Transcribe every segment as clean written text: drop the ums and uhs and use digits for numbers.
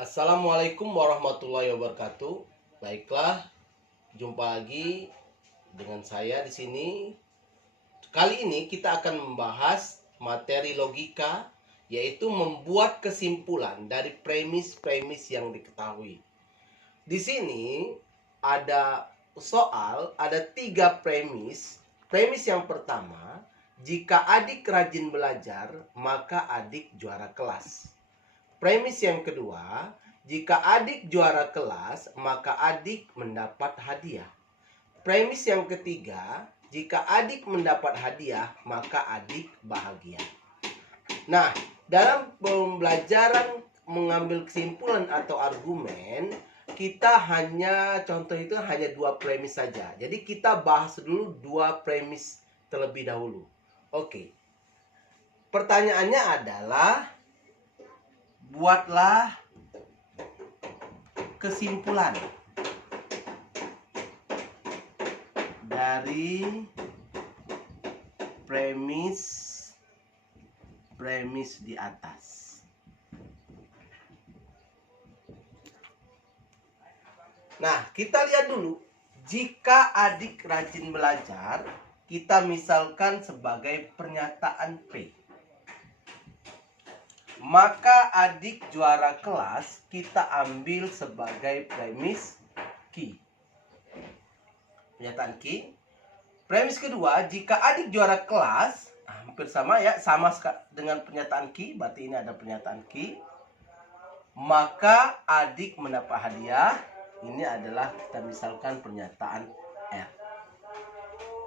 Assalamualaikum warahmatullahi wabarakatuh. Baiklah, jumpa lagi dengan saya di sini. Kali ini kita akan membahas materi logika, yaitu membuat kesimpulan dari premis-premis yang diketahui. Di sini ada ada 3 premis. Premis yang pertama, jika adik rajin belajar, maka adik juara kelas. Premis yang kedua, jika adik juara kelas, maka adik mendapat hadiah. Premis yang ketiga, jika adik mendapat hadiah, maka adik bahagia. Nah, dalam pembelajaran mengambil kesimpulan atau argumen, kita contoh itu hanya 2 premis saja. Jadi kita bahas dulu 2 premis terlebih dahulu. Oke. Pertanyaannya adalah, buatlah kesimpulan dari premis di atas. Nah, kita lihat dulu. Jika adik rajin belajar, kita misalkan sebagai pernyataan P. Maka adik juara kelas kita ambil sebagai premis Q. Pernyataan Q. Premis kedua, jika adik juara kelas, hampir sama ya, sama dengan pernyataan Q, berarti ini ada pernyataan Q. Maka adik mendapat hadiah. Ini adalah kita misalkan pernyataan R.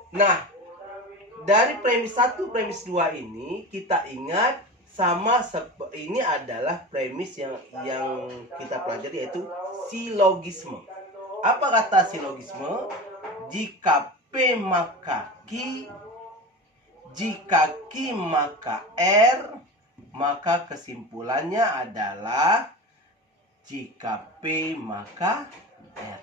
Nah, dari premis 1, premis 2 ini kita ingat ini adalah premis yang kita pelajari, yaitu silogisme. Apa kata silogisme? Jika P maka Q, jika Q maka R, maka kesimpulannya adalah jika P maka R.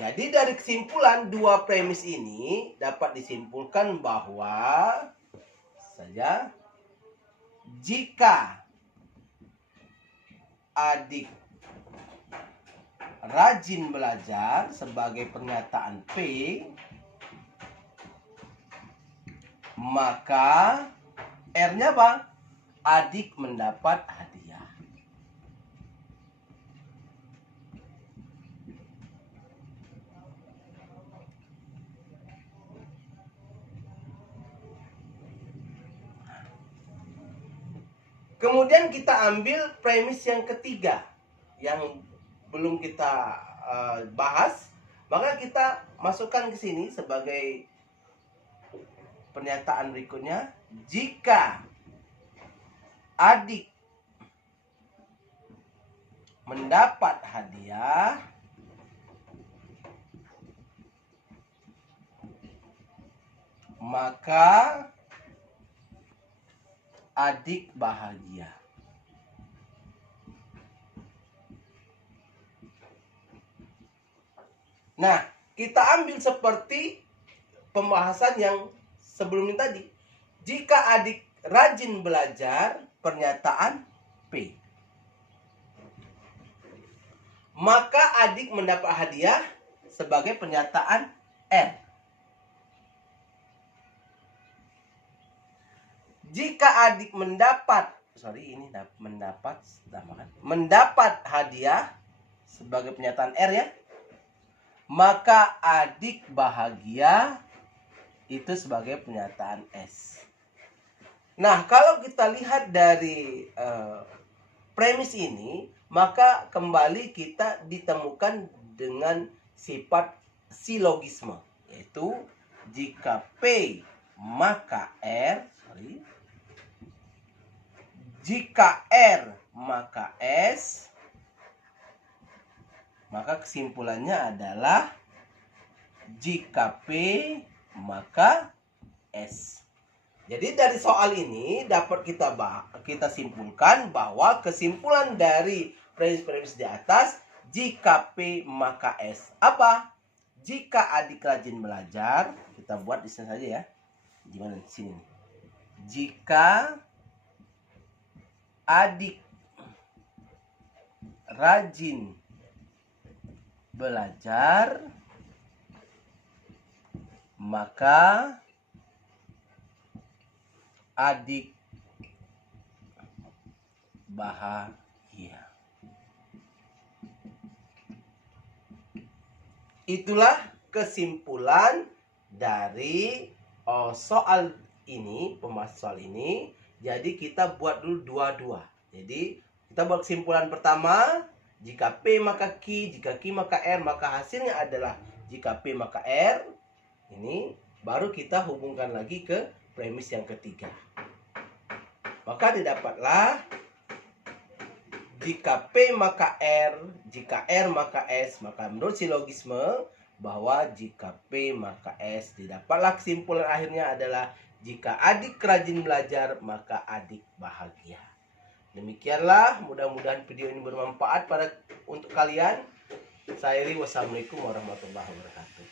Jadi dari kesimpulan 2 premis ini dapat disimpulkan bahwa jika adik rajin belajar sebagai pernyataan P, maka R-nya apa? Adik mendapat hadiah. Kemudian kita ambil premis yang ketiga yang belum kita bahas, maka kita masukkan ke sini sebagai pernyataan berikutnya. Jika adik mendapat hadiah, maka adik bahagia. Nah, kita ambil seperti pembahasan yang sebelumnya tadi. Jika adik rajin belajar, pernyataan P, maka adik mendapat hadiah sebagai pernyataan R. Jika adik mendapat hadiah sebagai pernyataan R ya, maka adik bahagia itu sebagai pernyataan S. Nah, kalau kita lihat dari premis ini, maka kembali kita ditemukan dengan sifat silogisme, yaitu jika P maka R, jika R maka S, maka kesimpulannya adalah jika P maka S. Jadi dari soal ini dapat kita simpulkan bahwa kesimpulan dari premis-premis di atas, jika P maka S. Apa? Jika adik rajin belajar, kita buat di sini saja ya. Gimana di sini? Jika adik rajin belajar, maka adik bahagia. Itulah kesimpulan dari soal ini, pembahasan soal ini. Jadi kita buat dulu dua-dua. Jadi kita buat kesimpulan pertama, jika P maka Q, jika Q maka R, maka hasilnya adalah jika P maka R. Ini baru kita hubungkan lagi ke premis yang ketiga. Maka didapatlah jika P maka R, jika R maka S, maka menurut silogisme bahwa jika P maka S, didapatlah kesimpulan akhirnya adalah jika adik rajin belajar, maka adik bahagia. Demikianlah, mudah-mudahan video ini bermanfaat untuk kalian. Saya Iri, wassalamualaikum warahmatullahi wabarakatuh.